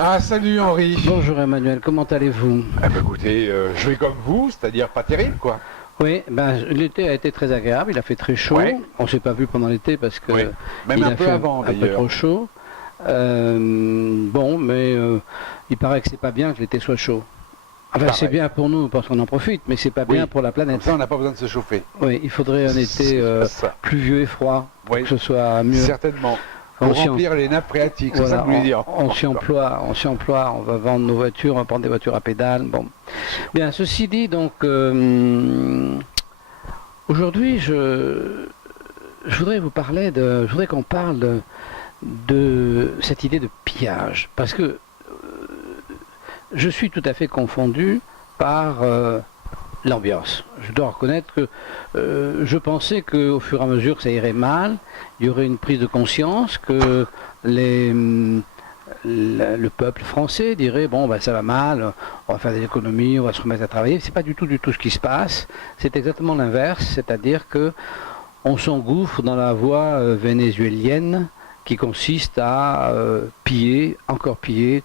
Ah, salut Henri. Bonjour Emmanuel, comment allez-vous? Eh ben, écoutez, je vais comme vous, c'est-à-dire pas terrible, quoi. Oui, l'été a été très agréable, il a fait très chaud. Ouais. On ne s'est pas vu pendant l'été parce que Ouais. Même il un a peu fait avant, un peu d'ailleurs. trop chaud. Mais il paraît que c'est pas bien que l'été soit chaud. Enfin, Pareil. c'est bien pour nous parce qu'on en profite, mais c'est pas Oui. bien pour la Comme planète. ça, on n'a pas besoin de se chauffer. Oui, il faudrait un été Ça. pluvieux et froid pour Oui. que ce soit mieux. Certainement. On Pour s'y remplir les nappes phréatiques, c'est ça que vous voulez dire. on s'y emploie, on va vendre nos voitures, on va prendre des voitures à pédales. Bon. Bien, ceci dit, donc, aujourd'hui, je voudrais vous parler je voudrais qu'on parle de cette idée de pillage, parce que je suis tout à fait confondu par l'ambiance. Je dois reconnaître que je pensais qu'au fur et à mesure que ça irait mal, il y aurait une prise de conscience, que le peuple français dirait bon ben ça va mal, on va faire des économies, on va se remettre à travailler. C'est pas du tout ce qui se passe. C'est exactement l'inverse, c'est-à-dire que on s'engouffre dans la voie vénézuélienne qui consiste à piller, encore plus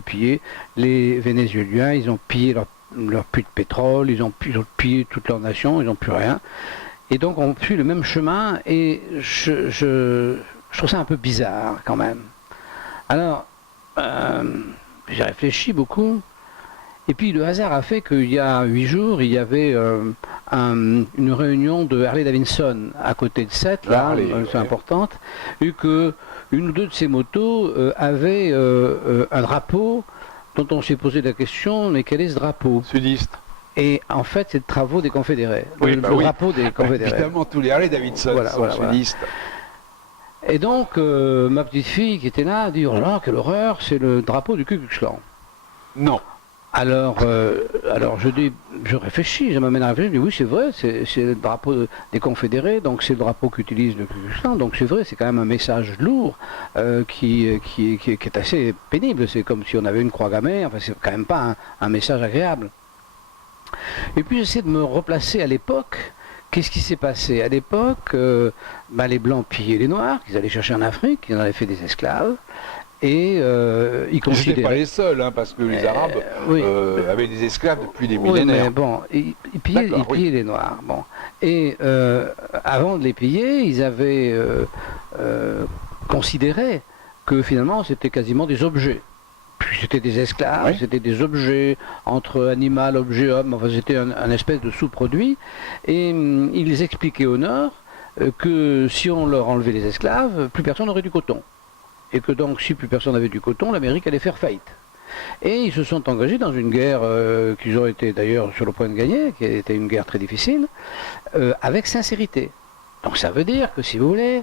piller. Les Vénézuéliens, ils ont pillé leur puits de pétrole, ils ont pillé toute leur nation, ils n'ont plus rien. Et donc on suit le même chemin et je trouve ça un peu bizarre quand même. Alors, j'ai réfléchi beaucoup. Et puis le hasard a fait qu'il y a 8 jours, il y avait une réunion de Harley Davidson à côté de Sète, là, c'est importante, vu que une ou deux de ces motos avaient un drapeau dont on s'est posé la question, mais quel est ce drapeau? Sudiste. Et en fait, c'est le drapeau des Confédérés, Oui, le oui. drapeau des Confédérés. Évidemment, tous les Harley Davidson sont sudistes. Et donc, ma petite fille qui était là a dit, oh là là, quelle horreur, c'est le drapeau du Ku Klux Klan. Non. Alors je réfléchis, je m'amène à réfléchir, je dis oui c'est vrai, c'est le drapeau des Confédérés, donc c'est le drapeau qu'utilise le Ku Klux Klan, donc c'est vrai, c'est quand même un message lourd qui est assez pénible, c'est comme si on avait une croix gammée, enfin c'est quand même pas un message agréable. Et puis j'essaie de me replacer à l'époque. Qu'est-ce qui s'est passé? À l'époque, les Blancs pillaient les Noirs, qu'ils allaient chercher en Afrique, ils en avaient fait des esclaves. Et ils considéraient... C'était pas les seuls, hein, parce que les Arabes avaient des esclaves depuis des millénaires. Oui, mais bon, ils pillaient les Noirs. Bon. Et avant de les piller, ils avaient considéré que finalement c'était quasiment des objets. Puis c'était des esclaves, c'était des objets entre animal, objet, homme, enfin c'était un espèce de sous-produit. Et ils expliquaient au Nord que si on leur enlevait les esclaves, plus personne n'aurait du coton. Et que donc si plus personne n'avait du coton, l'Amérique allait faire faillite. Et ils se sont engagés dans une guerre qu'ils ont été d'ailleurs sur le point de gagner, qui a été une guerre très difficile, avec sincérité. Donc ça veut dire que si vous voulez,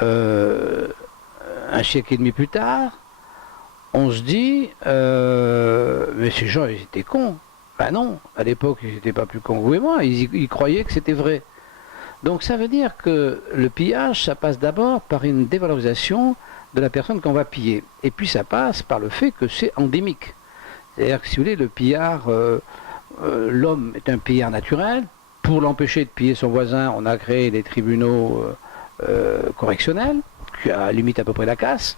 un siècle et demi plus tard, on se dit, mais ces gens ils étaient cons. Ben non, à l'époque ils n'étaient pas plus cons que vous et moi, ils croyaient que c'était vrai. Donc ça veut dire que le pillage, ça passe d'abord par une dévalorisation de la personne qu'on va piller. Et puis ça passe par le fait que c'est endémique. C'est-à-dire que si vous voulez, le pillard, l'homme est un pillard naturel. Pour l'empêcher de piller son voisin, on a créé des tribunaux correctionnels, qui limitent à peu près la casse.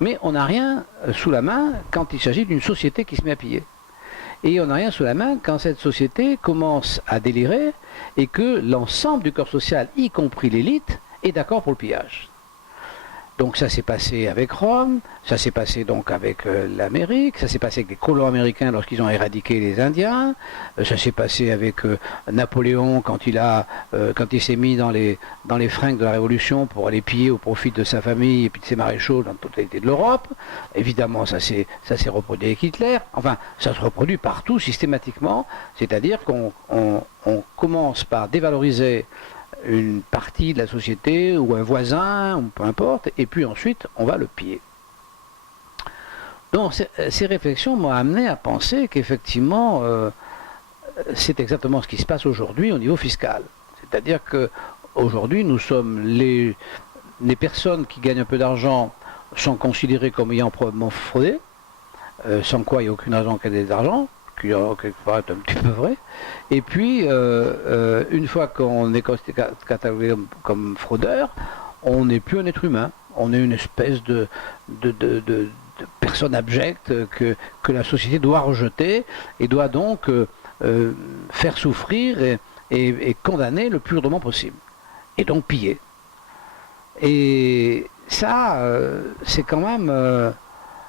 Mais on n'a rien sous la main quand il s'agit d'une société qui se met à piller. Et on n'a rien sous la main quand cette société commence à délirer et que l'ensemble du corps social, y compris l'élite, est d'accord pour le pillage. Donc ça s'est passé avec Rome, ça s'est passé donc avec l'Amérique, ça s'est passé avec les colons américains lorsqu'ils ont éradiqué les Indiens, ça s'est passé avec Napoléon quand il s'est mis dans les fringues de la Révolution pour aller piller au profit de sa famille et puis de ses maréchaux dans la totalité de l'Europe. Évidemment ça s'est reproduit avec Hitler, enfin ça se reproduit partout systématiquement, c'est-à-dire qu'on commence par dévaloriser une partie de la société ou un voisin, ou peu importe, et puis ensuite on va le piller. Donc ces réflexions m'ont amené à penser qu'effectivement c'est exactement ce qui se passe aujourd'hui au niveau fiscal. C'est-à-dire qu'aujourd'hui nous sommes les personnes qui gagnent un peu d'argent sont considérées comme ayant probablement fraudé, sans quoi il n'y a aucune raison qu'elles aient de l'argent, qui quelque part est un petit peu vrai. Et puis, une fois qu'on est catalogué comme fraudeur, on n'est plus un être humain. On est une espèce personne abjecte que la société doit rejeter et doit donc faire souffrir et condamner le plus lourdement possible. Et donc piller. Et ça, c'est quand même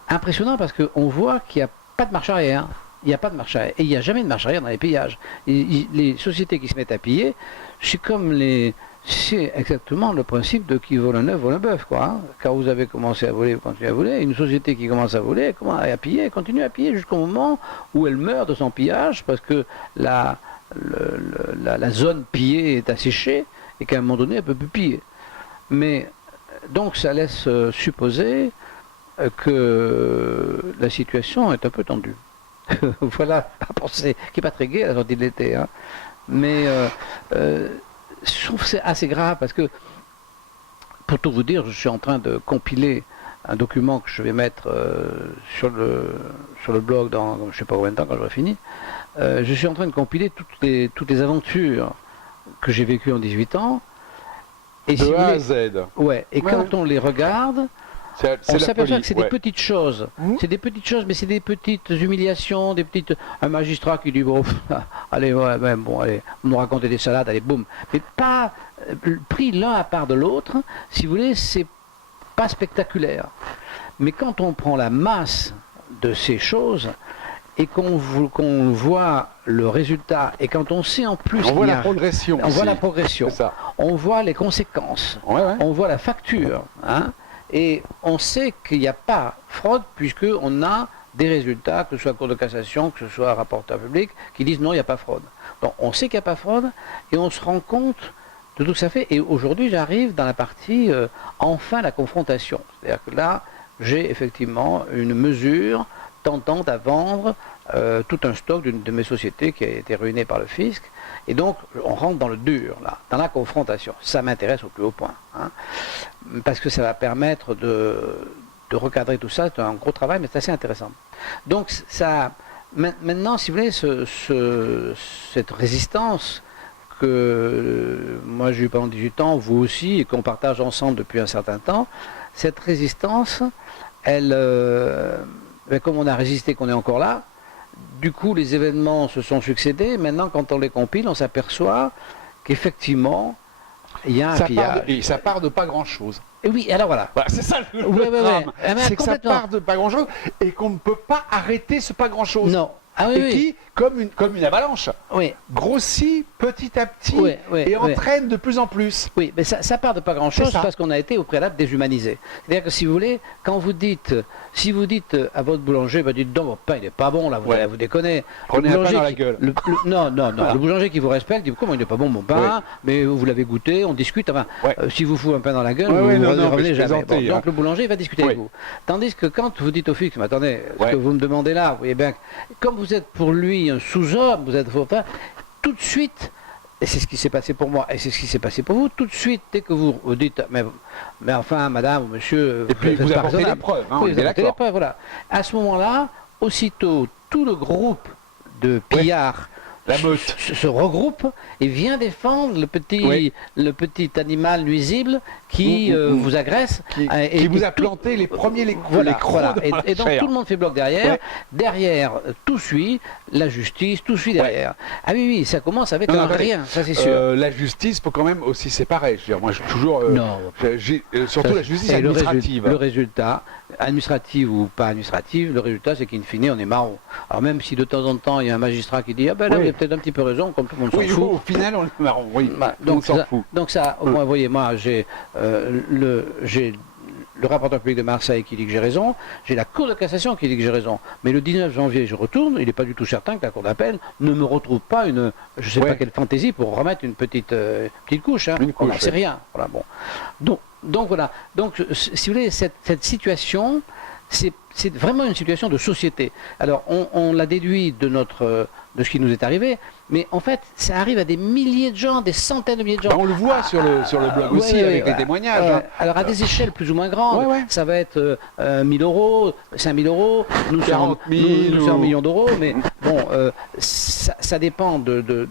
impressionnant parce qu'on voit qu'il n'y a pas de marche arrière. Il n'y a pas de marche arrière. Et il n'y a jamais de marche arrière dans les pillages. Les sociétés qui se mettent à piller, c'est exactement le principe de qui vole un œuf, vole un bœuf, quoi. Hein. Quand vous avez commencé à voler, vous continuez à voler. Une société qui commence à voler, elle commence à piller, elle continue à piller jusqu'au moment où elle meurt de son pillage parce que la zone pillée est asséchée et qu'à un moment donné, elle ne peut plus piller. Mais donc ça laisse supposer que la situation est un peu tendue. Voilà la pensée qui n'est pas très gaie à la sortie de l'été. Hein. Mais je trouve que c'est assez grave parce que, pour tout vous dire, je suis en train de compiler un document que je vais mettre sur le blog dans je ne sais pas combien de temps quand j'aurai fini. Je suis en train de compiler toutes les aventures que j'ai vécues en 18 ans. Et de A à Z. Ouais, et quand on les regarde, on s'aperçoit que c'est des petites choses. C'est des petites choses, mais c'est des petites humiliations, un magistrat qui dit bon, allez, bon, allez, on nous raconte des salades, allez, boum. Mais pas pris l'un à part de l'autre, si vous voulez, c'est pas spectaculaire. Mais quand on prend la masse de ces choses et qu'on voit le résultat, et quand on sait en plus on voit la progression. On voit la progression. On voit les conséquences. On voit la facture. Hein. Et on sait qu'il n'y a pas fraude puisqu'on a des résultats, que ce soit Cour de cassation, que ce soit rapporteur public, qui disent non, il n'y a pas fraude. Donc on sait qu'il n'y a pas fraude et on se rend compte de tout ce que ça fait. Et aujourd'hui, j'arrive dans la partie, enfin, la confrontation. C'est-à-dire que là, j'ai effectivement une mesure tendant à vendre tout un stock d'une de mes sociétés qui a été ruinée par le fisc. Et donc, on rentre dans le dur, là, dans la confrontation. Ça m'intéresse au plus haut point. Hein, parce que ça va permettre de recadrer tout ça. C'est un gros travail, mais c'est assez intéressant. Donc, maintenant, si vous voulez, cette résistance que moi j'ai eu pendant 18 ans, vous aussi, et qu'on partage ensemble depuis un certain temps, cette résistance, elle, comme on a résisté, qu'on est encore là, du coup les événements se sont succédés. Maintenant, quand on les compile, on s'aperçoit qu'effectivement, il y a un pillage. Et ça part de pas grand-chose. Et oui, alors voilà. C'est ça le drame. C'est que ça part de pas grand-chose et qu'on ne peut pas arrêter ce pas grand-chose. Non. Ah, oui, et qui, comme une avalanche, grossit petit à petit et entraîne de plus en plus. Oui, mais ça part de pas grand-chose parce qu'on a été au préalable déshumanisé. C'est-à-dire que si vous voulez, si vous dites à votre boulanger, dites donc, votre pain il n'est pas bon, là, vous déconnez. Prenez un pain dans la gueule. Non. Le boulanger qui vous respecte dit, comment il n'est pas bon mon pain, mais vous l'avez goûté, on discute. Enfin, si vous fout un pain dans la gueule, vous ne revenez jamais. Donc le boulanger il va discuter avec vous. Tandis que quand vous dites au fixe, mais attendez, ce que vous me demandez là, vous voyez bien, comme vous êtes pour lui un sous-homme, vous êtes tout de suite, et c'est ce qui s'est passé pour moi, et c'est ce qui s'est passé pour vous, tout de suite, dès que vous dites, mais enfin, madame ou monsieur, et puis vous apportez les preuves, hein, vous apportez les preuves, voilà. À ce moment-là, aussitôt, tout le groupe de pillards se regroupe et vient défendre le petit animal nuisible qui vous agresse. Qui vous a planté les premiers crocs. Et donc tout le monde fait bloc derrière. Derrière, tout suit, la justice, tout suit derrière. Ah oui, ça commence avec rien, ça c'est sûr. La justice peut quand même aussi séparer. Je veux dire, moi, je suis toujours... surtout la justice administrative. Le résultat, administrative ou pas administrative, le résultat c'est qu'in fine on est marron. Alors même si de temps en temps il y a un magistrat qui dit, ah ben là vous avez peut-être un petit peu raison, comme tout le monde s'en fout. Au final on est marron, donc on s'en fout. Donc ça, vous voyez, moi j'ai le rapporteur public de Marseille qui dit que j'ai raison, j'ai la Cour de cassation qui dit que j'ai raison. Mais le 19 janvier, je retourne, il n'est pas du tout certain que la Cour d'appel ne me retrouve pas je ne sais pas quelle fantaisie pour remettre une petite couche. Hein. On n'en sait rien. Voilà, bon. Donc voilà. Donc si vous voulez, cette situation, c'est vraiment une situation de société. Alors on l'a déduit de ce qui nous est arrivé, mais en fait ça arrive à des milliers de gens, des centaines de milliers de gens. On le voit sur le blog aussi avec les témoignages. Alors à des échelles plus ou moins grandes, ça va être 1000 euros, 5000 euros, nous sommes 1 million d'euros, mais bon, ça dépend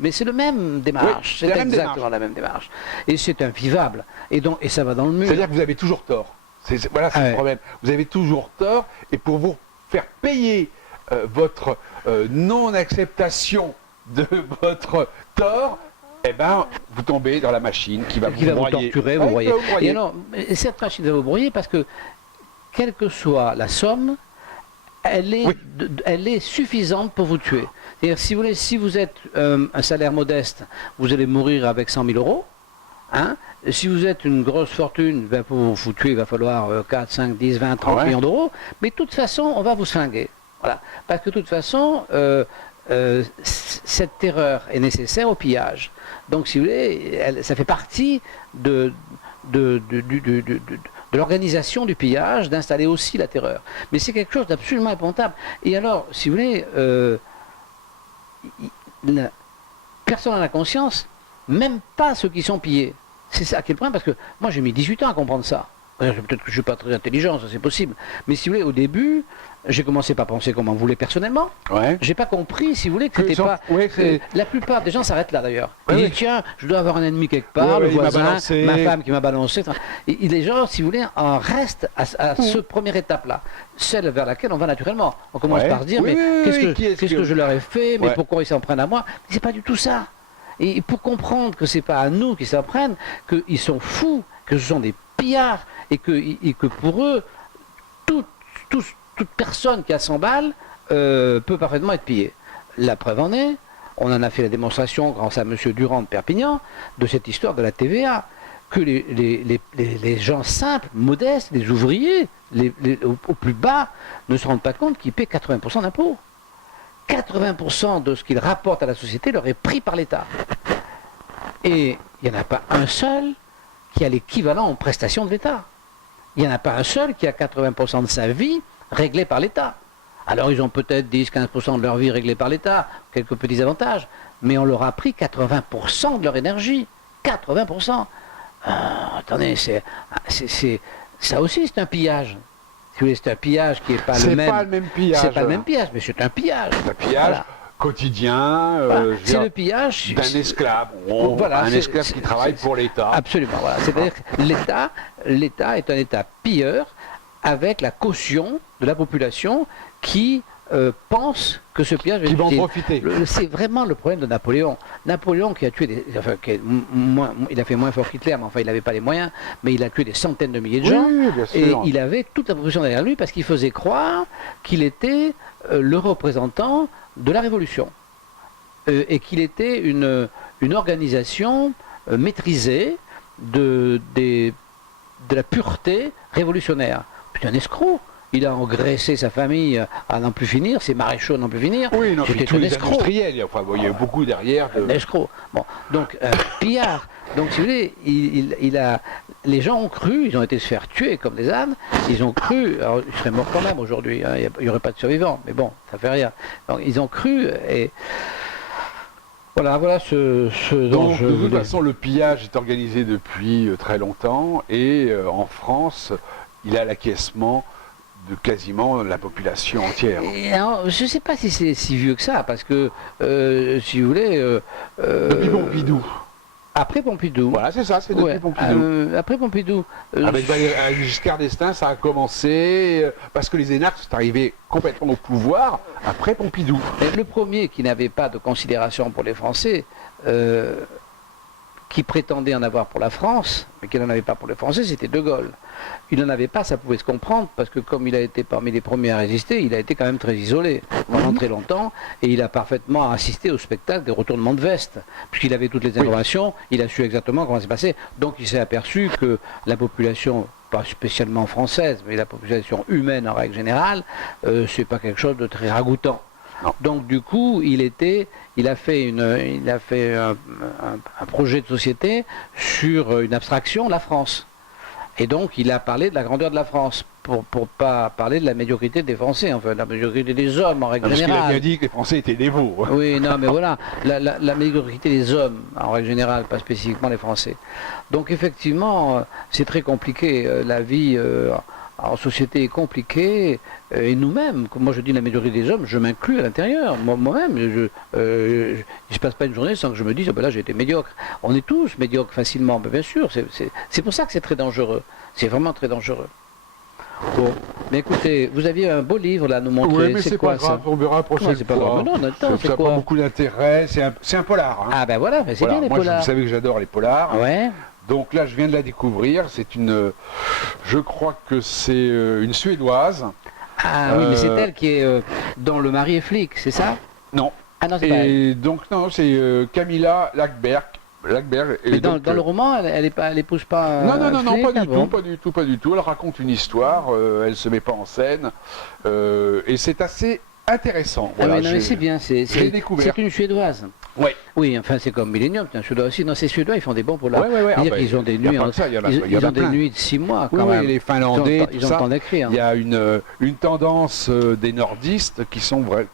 mais c'est le même démarche, c'est exactement la même démarche. Et c'est invivable. Et ça va dans le mur. C'est-à-dire que vous avez toujours tort. Voilà, c'est le problème. Vous avez toujours tort, et pour vous faire payer votre non-acceptation de votre tort, eh ben, vous tombez dans la machine qui va vous torturer, vous broyer. Et alors, cette machine va vous broyer parce que, quelle que soit la somme, elle est suffisante pour vous tuer. C'est-à-dire, si vous êtes un salaire modeste, vous allez mourir avec 100 000 euros. Hein? Si vous êtes une grosse fortune, ben, pour vous tuer, il va falloir 4, 5, 10, 20, 30 millions d'euros. Mais de toute façon, on va vous flinguer. Voilà. Parce que de toute façon, cette terreur est nécessaire au pillage. Donc, si vous voulez, ça fait partie de l'organisation du pillage, d'installer aussi la terreur. Mais c'est quelque chose d'absolument épouvantable. Et alors, si vous voulez, personne n'a la conscience, même pas ceux qui sont pillés. C'est ça à quel point, parce que moi j'ai mis 18 ans à comprendre ça. Peut-être que je ne suis pas très intelligent, ça c'est possible. Mais si vous voulez, au début, j'ai commencé par penser comme on voulait personnellement. Ouais. J'ai pas compris, si vous voulez, que c'était pas. La plupart des gens s'arrêtent là d'ailleurs. Ils disent tiens, je dois avoir un ennemi quelque part, le voisin, ma femme qui m'a balancé. Et les gens, si vous voulez, en restent à ce première étape-là, celle vers laquelle on va naturellement. On commence par se dire mais qu'est-ce que je leur ai fait, mais pourquoi ils s'en prennent à moi? Mais c'est pas du tout ça. Et pour comprendre que c'est pas à nous qu'ils s'en prennent, qu'ils sont fous, que ce sont des pillards, et que pour eux, toute personne qui a 100 balles peut parfaitement être pillée. La preuve en est, on en a fait la démonstration grâce à M. Durand de Perpignan, de cette histoire de la TVA, que les gens simples, modestes, les ouvriers, au plus bas, ne se rendent pas compte qu'ils paient 80% d'impôts. 80% de ce qu'ils rapportent à la société leur est pris par l'État. Et il n'y en a pas un seul qui a l'équivalent en prestations de l'État. Il n'y en a pas un seul qui a 80% de sa vie réglée par l'État. Alors ils ont peut-être 10-15% de leur vie réglée par l'État, quelques petits avantages, mais on leur a pris 80% de leur énergie. 80%. Attendez, ça aussi c'est un pillage. C'est un pillage qui n'est pas le même. C'est pas le même pillage. C'est pas le même pillage, mais c'est un pillage. C'est un pillage quotidien. C'est le pillage d'un esclave. Un esclave qui travaille pour l'État. Absolument. Voilà. C'est-à-dire que l'État est un État pilleur avec la caution de la population qui pense que ce pillage qui va en profiter. C'est vraiment le problème de Napoléon. Napoléon qui a tué il a fait moins fort qu'Hitler, mais enfin il n'avait pas les moyens, mais il a tué des centaines de milliers de gens. Et il avait toute la population derrière lui parce qu'il faisait croire qu'il était le représentant de la Révolution. Et qu'il était une organisation maîtrisée de la pureté révolutionnaire. C'est un escroc. Il a engraissé sa famille à n'en plus finir, ses maréchaux n'en plus finir. Oui, non, tous les industriels, enfin, il y a beaucoup derrière. Un escroc. Bon, donc, pillard. Donc, si vous voulez, les gens ont cru, ils ont été se faire tuer comme des ânes, ils ont cru, alors ils seraient morts quand même aujourd'hui, hein, il n'y aurait pas de survivants, mais bon, ça fait rien. Donc, ils ont cru et... Voilà ce dont je... De toute façon, le pillage est organisé depuis très longtemps et en France, il a l'acquiescement de quasiment la population entière. Alors, je ne sais pas si c'est si vieux que ça, parce que, si vous voulez... depuis Pompidou. Après Pompidou. Voilà, c'est ça, c'est depuis Pompidou. Après Pompidou. Avec Giscard d'Estaing, ça a commencé, parce que les énarques sont arrivés complètement au pouvoir après Pompidou. Et le premier qui n'avait pas de considération pour les Français, qui prétendait en avoir pour la France, mais qui n'en avait pas pour les Français, c'était De Gaulle. Il n'en avait pas, ça pouvait se comprendre, parce que comme il a été parmi les premiers à résister, il a été quand même très isolé pendant très longtemps, et il a parfaitement assisté au spectacle des retournements de veste, puisqu'il avait toutes les informations, il a su exactement comment c'est passé, donc il s'est aperçu que la population, pas spécialement française, mais la population humaine en règle générale, c'est pas quelque chose de très ragoûtant. Non. Donc du coup, il a fait un projet de société sur une abstraction, la France. Et donc, il a parlé de la grandeur de la France, pour pas parler de la médiocrité des Français, enfin, de la médiocrité des hommes en règle générale. Parce qu'il a bien dit que les Français étaient des veaux. Oui, non, mais voilà, la médiocrité des hommes en règle générale, pas spécifiquement les Français. Donc, effectivement, c'est très compliqué. La vie en société est compliquée, et nous-mêmes, comme moi je dis la majorité des hommes, je m'inclus à l'intérieur. Moi-même, il ne se passe pas une journée sans que je me dise, oh ben là j'ai été médiocre. On est tous médiocres facilement, mais bien sûr, c'est pour ça que c'est très dangereux. C'est vraiment très dangereux. Bon, mais écoutez, vous aviez un beau livre là à nous montrer. Oui, mais c'est quoi pas grave, ça? on verra la prochaine C'est pas fois. grave. Non, attends, Ça c'est n'a quoi? pas beaucoup d'intérêt, c'est un polar. Hein. Ah ben voilà, mais c'est Voilà, bien les moi, polars. vous savez que j'adore les polars. Ouais. Donc là, je viens de la découvrir. C'est je crois que c'est une Suédoise. Ah oui, mais c'est elle qui est dans Le mari est flic, c'est ça? Non. Ah non, c'est pas elle. Et donc non, c'est Camilla Lackberg. Mais dans le roman, elle épouse pas. Non, flic, pas du tout. Elle raconte une histoire, elle se met pas en scène, et c'est assez intéressant. Ah Voilà, mais non, mais c'est bien, c'est découvert. une Suédoise. Ouais. Oui, enfin c'est comme Millennium, c'est un Suédois aussi. Non, ces Suédois, ils font des bons polars. Ouais. C'est-à-dire qu'ils ont des nuits, il y ils en a ont des plein. nuits de 6 mois quand Oui, même. les Finlandais, tout Ils ont le ça. temps d'écrire. Il y a une tendance des nordistes qui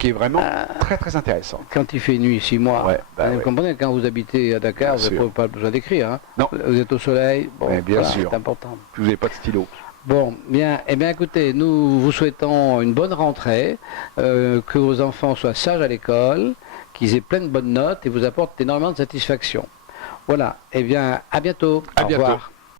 est vraiment très très intéressante. Quand il fait nuit 6 mois, Ouais, vous comprenez, quand vous habitez à Dakar, Bien vous n'avez pas besoin d'écrire. Hein. Non. Vous êtes au soleil, bon, Ouais, bien voilà, sûr. c'est important. Vous n'avez pas de stylo. Bon, bien, eh bien écoutez, nous vous souhaitons une bonne rentrée, que vos enfants soient sages à l'école, qu'ils aient plein de bonnes notes et vous apportent énormément de satisfaction. Voilà, eh bien à bientôt. À Au bientôt. revoir.